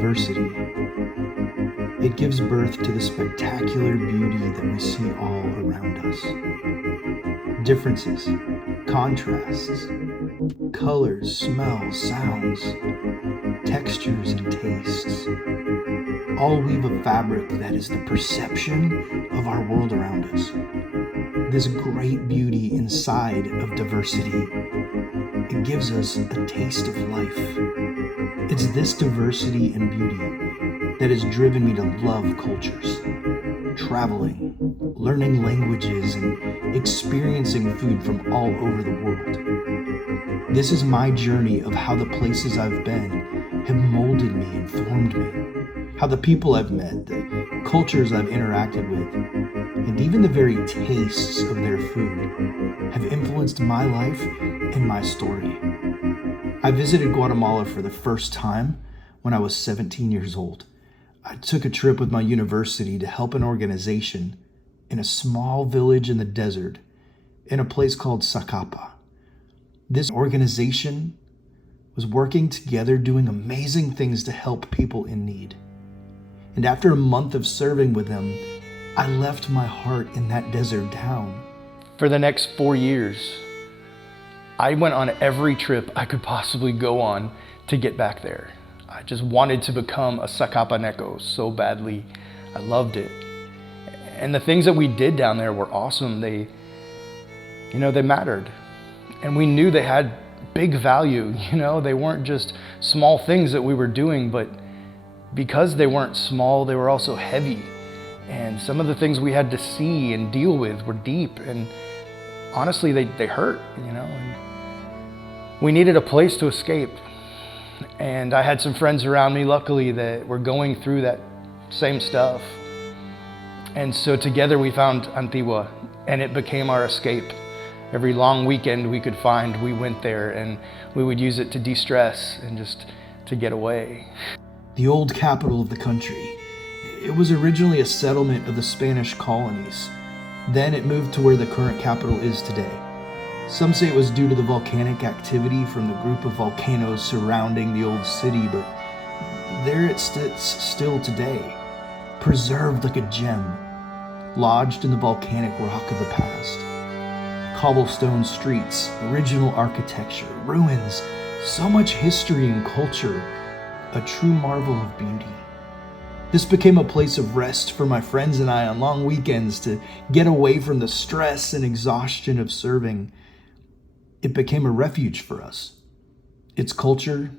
diversity. It gives birth to the spectacular beauty that we see all around us. Differences, contrasts, colors, smells, sounds, textures, and tastes all weave a fabric that is the perception of our world around us. This great beauty inside of diversity, it gives us a taste of life. It's this diversity and beauty that has driven me to love cultures, traveling, learning languages, and experiencing food from all over the world. This is my journey of how the places I've been have molded me and formed me, how the people I've met, the cultures I've interacted with, and even the very tastes of their food have influenced my life and my story. I visited Guatemala for the first time when I was 17 years old. I took a trip with my university to help an organization in a small village in the desert in a place called Zacapa. This organization was working together doing amazing things to help people in need. And after a month of serving with them, I left my heart in that desert town. For the next 4 years, I went on every trip I could possibly go on to get back there. I just wanted to become a Zacapaneco so badly. I loved it. And the things that we did down there were awesome. They mattered. And we knew they had big value. They weren't just small things that we were doing, but because they weren't small, they were also heavy. And some of the things we had to see and deal with were deep. And honestly, they hurt, And we needed a place to escape. And I had some friends around me, luckily, that were going through that same stuff. And so together we found Antigua, and it became our escape. Every long weekend we could find, we went there, and we would use it to de-stress and just to get away. The old capital of the country. It was originally a settlement of the Spanish colonies. Then it moved to where the current capital is today. Some say it was due to the volcanic activity from the group of volcanoes surrounding the old city, but there it sits still today, preserved like a gem, lodged in the volcanic rock of the past. Cobblestone streets, original architecture, ruins, so much history and culture, a true marvel of beauty. This became a place of rest for my friends and I on long weekends to get away from the stress and exhaustion of serving. It became a refuge for us. Its culture,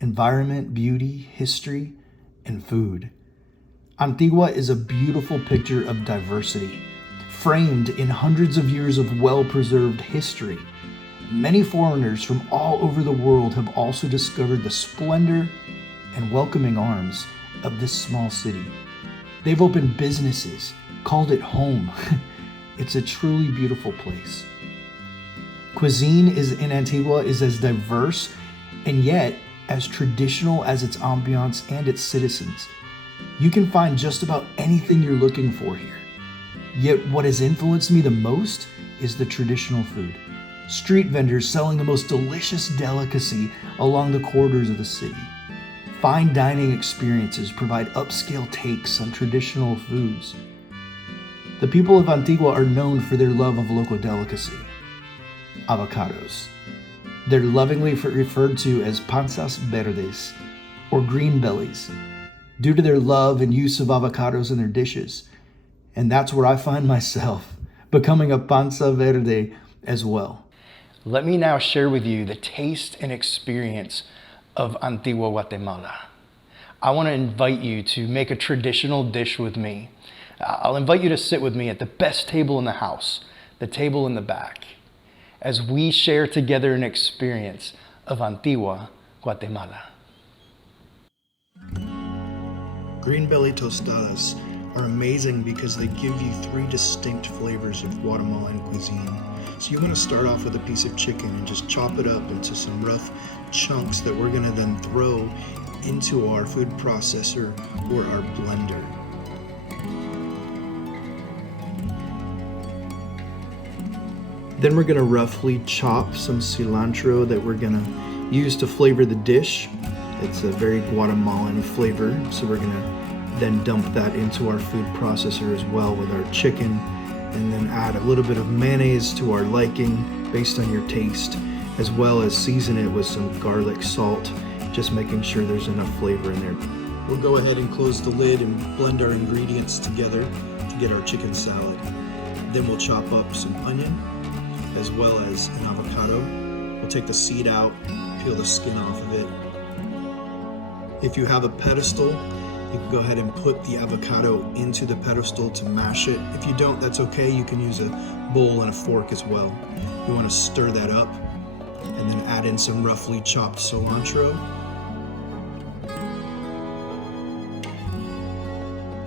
environment, beauty, history, and food. Antigua is a beautiful picture of diversity, framed in hundreds of years of well-preserved history. Many foreigners from all over the world have also discovered the splendor and welcoming arms of this small city. They've opened businesses, called it home. It's a truly beautiful place. Cuisine in Antigua is as diverse and yet as traditional as its ambiance and its citizens. You can find just about anything you're looking for here. Yet what has influenced me the most is the traditional food. Street vendors selling the most delicious delicacy along the corridors of the city. Fine dining experiences provide upscale takes on traditional foods. The people of Antigua are known for their love of local delicacy. Avocados. They're lovingly referred to as panzas verdes, or green bellies, due to their love and use of avocados in their dishes. And that's where I find myself, becoming a panza verde as well. Let me now share with you the taste and experience of Antigua, Guatemala. I want to invite you to make a traditional dish with me. I'll invite you to sit with me at the best table in the house, the table in the back, as we share together an experience of Antigua, Guatemala. Green belly tostadas are amazing because they give you 3 distinct flavors of Guatemalan cuisine. So you want to start off with a piece of chicken and just chop it up into some rough chunks that we're going to then throw into our food processor or our blender. Then we're going to roughly chop some cilantro that we're going to use to flavor the dish. It's a very Guatemalan flavor, so we're gonna then dump that into our food processor as well with our chicken, and then add a little bit of mayonnaise to our liking based on your taste, as well as season it with some garlic salt, just making sure there's enough flavor in there. We'll go ahead and close the lid and blend our ingredients together to get our chicken salad. Then we'll chop up some onion as well as an avocado. We'll take the seed out, peel the skin off of it. If you have a pedestal, you can go ahead and put the avocado into the pedestal to mash it. If you don't, that's okay. You can use a bowl and a fork as well. You want to stir that up and then add in some roughly chopped cilantro,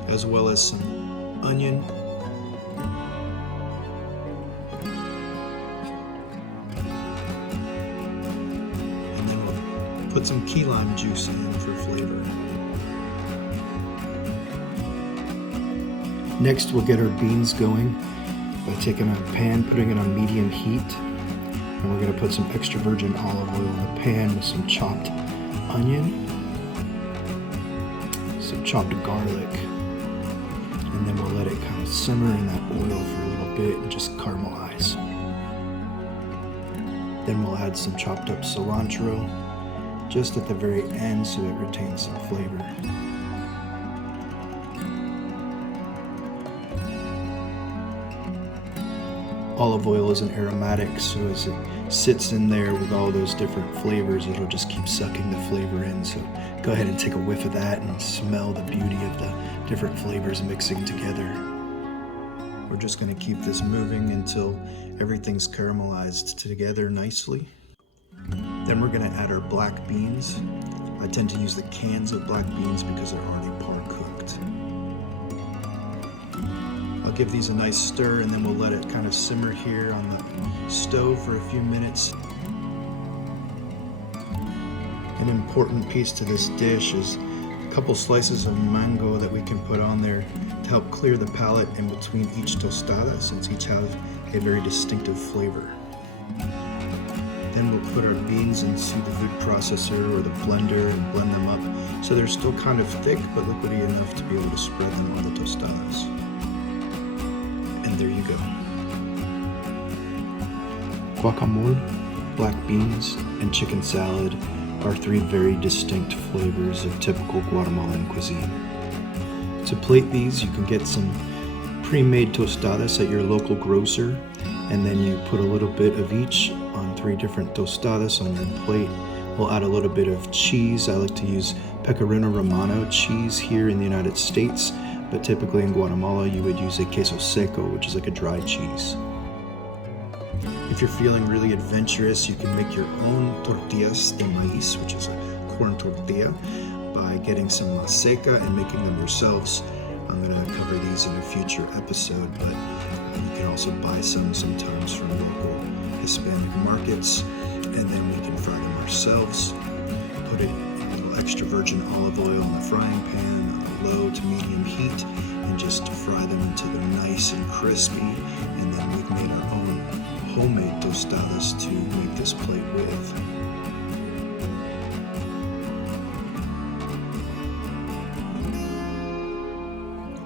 as well as some onion. And then we'll put some key lime juice in for flavor. Next, we'll get our beans going by taking a pan, putting it on medium heat, and we're going to put some extra virgin olive oil in the pan with some chopped onion, some chopped garlic, and then we'll let it kind of simmer in that oil for a little bit and just caramelize. Then we'll add some chopped up cilantro just at the very end so it retains some flavor. Olive oil is an aromatic, so as it sits in there with all those different flavors, it'll just keep sucking the flavor in. So go ahead and take a whiff of that and smell the beauty of the different flavors mixing together. We're just going to keep this moving until everything's caramelized together nicely. Then we're going to add our black beans. I tend to use the cans of black beans because they're already par-cooked. I'll give these a nice stir, and then we'll let it kind of simmer here on the stove for a few minutes. An important piece to this dish is a couple slices of mango that we can put on there to help clear the palate in between each tostada, since each have a very distinctive flavor. Then we'll put our beans into the food processor or the blender and blend them up so they're still kind of thick but liquidy enough to be able to spread them on the tostadas. And there you go. Guacamole, black beans, and chicken salad are three very distinct flavors of typical Guatemalan cuisine. To plate these, you can get some pre-made tostadas at your local grocer, and then you put a little bit of each on three different tostadas on your plate. We'll add a little bit of cheese. I like to use Pecorino Romano cheese here in the United States, but typically in Guatemala you would use a queso seco, which is like a dry cheese. If you're feeling really adventurous, you can make your own tortillas de maíz, which is a corn tortilla, by getting some maseca and making them yourselves. I'm going to cover these in a future episode, but you can also buy some sometimes from local Hispanic markets, and then we can fry them ourselves. Put it in a little extra virgin olive oil in the frying pan on a low to medium heat, and just fry them until they're nice and crispy. And then we've made our own homemade tostadas to make this plate with.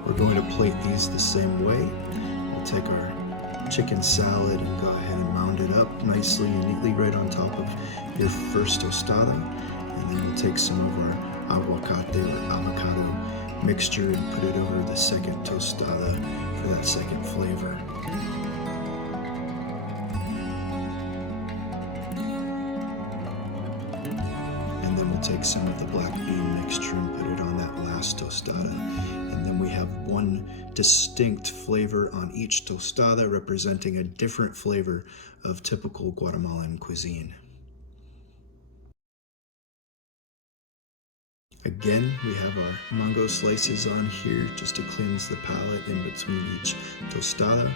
We're going to plate these the same way. We'll take our chicken salad and go ahead and mound it up nicely and neatly right on top of your first tostada. And then we'll take some of our aguacate or avocado mixture and put it over the second tostada for that second flavor. And then we'll take some of the black bean mixture and put it on that last tostada. And then we have one distinct flavor on each tostada, representing a different flavor of typical Guatemalan cuisine. Again, we have our mango slices on here just to cleanse the palate in between each tostada.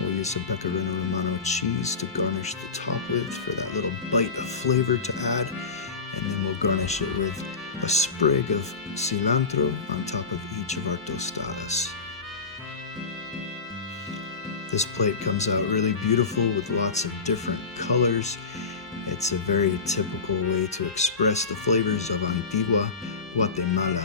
We'll use some Pecorino Romano cheese to garnish the top with for that little bite of flavor to add. And then we'll garnish it with a sprig of cilantro on top of each of our tostadas. This plate comes out really beautiful with lots of different colors. It's a very typical way to express the flavors of Antigua, Guatemala.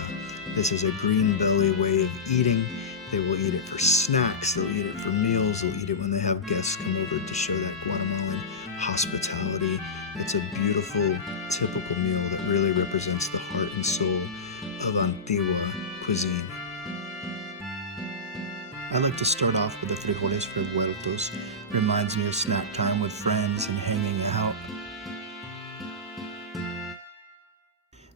This is a green belly way of eating. They will eat it for snacks, they'll eat it for meals, they'll eat it when they have guests come over to show that Guatemalan hospitality. It's a beautiful, typical meal that really represents the heart and soul of Antigua cuisine. I like to start off with the frijoles revueltos. Reminds me of snack time with friends and hanging out.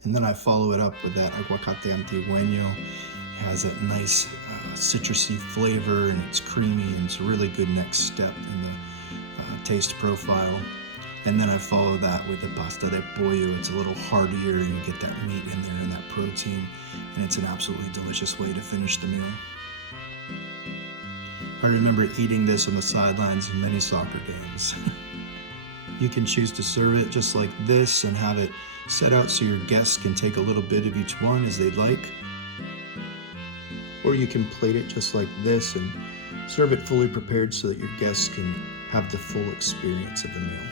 And then I follow it up with that aguacate antigueño. It has that nice citrusy flavor, and it's creamy, and it's a really good next step in the taste profile. And then I follow that with the pasta de pollo. It's a little heartier, and you get that meat in there and that protein, and it's an absolutely delicious way to finish the meal. I remember eating this on the sidelines of many soccer games. You can choose to serve it just like this and have it set out so your guests can take a little bit of each one as they'd like. Or you can plate it just like this and serve it fully prepared so that your guests can have the full experience of the meal.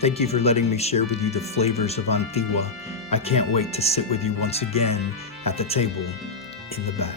Thank you for letting me share with you the flavors of Antigua. I can't wait to sit with you once again at the table in the back.